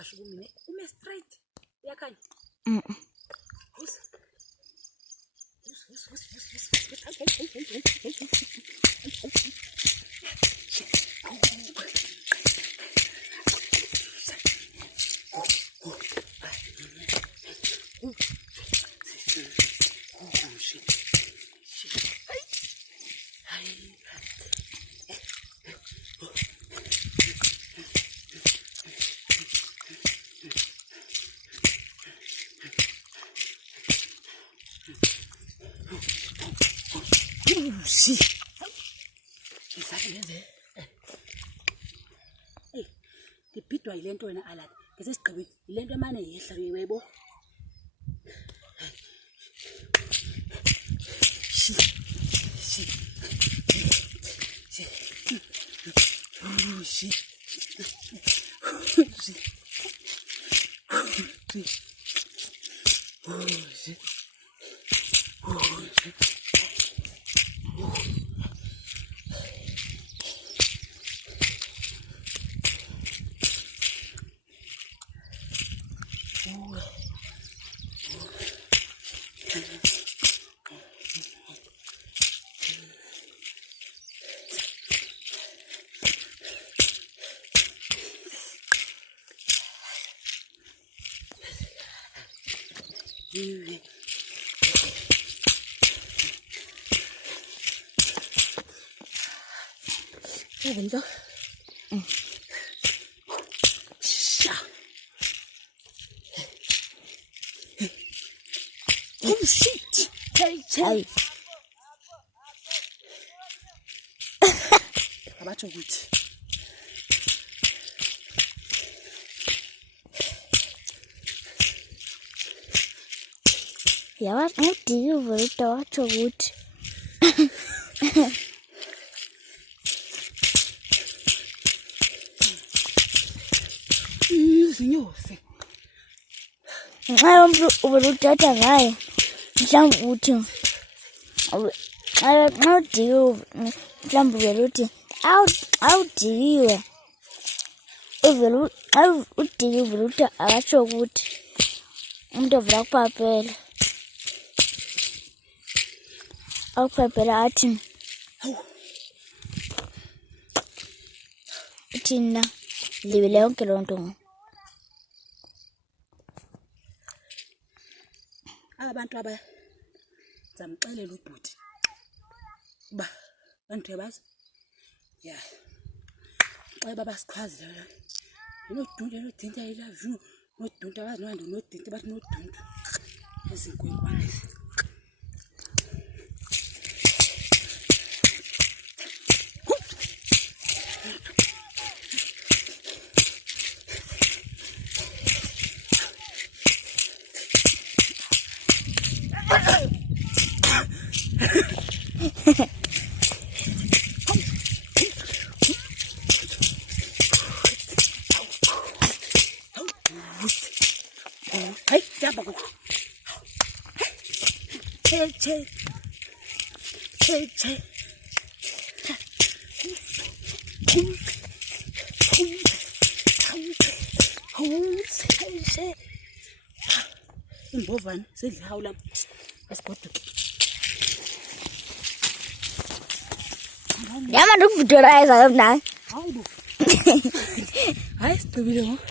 kasho kumina ume straight yakhanya Ngipidwa yile nto wena Alad ngesesigqibile yile nto emane yehla uyebo Benzo. Oh shit. Hey. Abatsho ukuthi. Yawa ngidiki uvela watsho ukuthi. Izinyosi. Nxa umuntu uvela uthatha ngayo mhlawumbe uthi nxa udikiwe mhlawumbe uvela uthi awudikiwe uvela udikiwe uvela uthi akatsho ukuthi umuntu ovela kuphaphela akuphaphela athi uthina libile yonke loo nto abantu zamxelela ubhuti ba bantu yabazi ya xa baba sikhwazela nodunta nodinta I love you nodunta abazi nando nodinta bathi nodunta ezinkwenkwane Hey, siapa kau? Che. Imbovane sedlawula asigoduke. Yama ndikuvuthela ezayo mna. Hayi, sicibile ngo.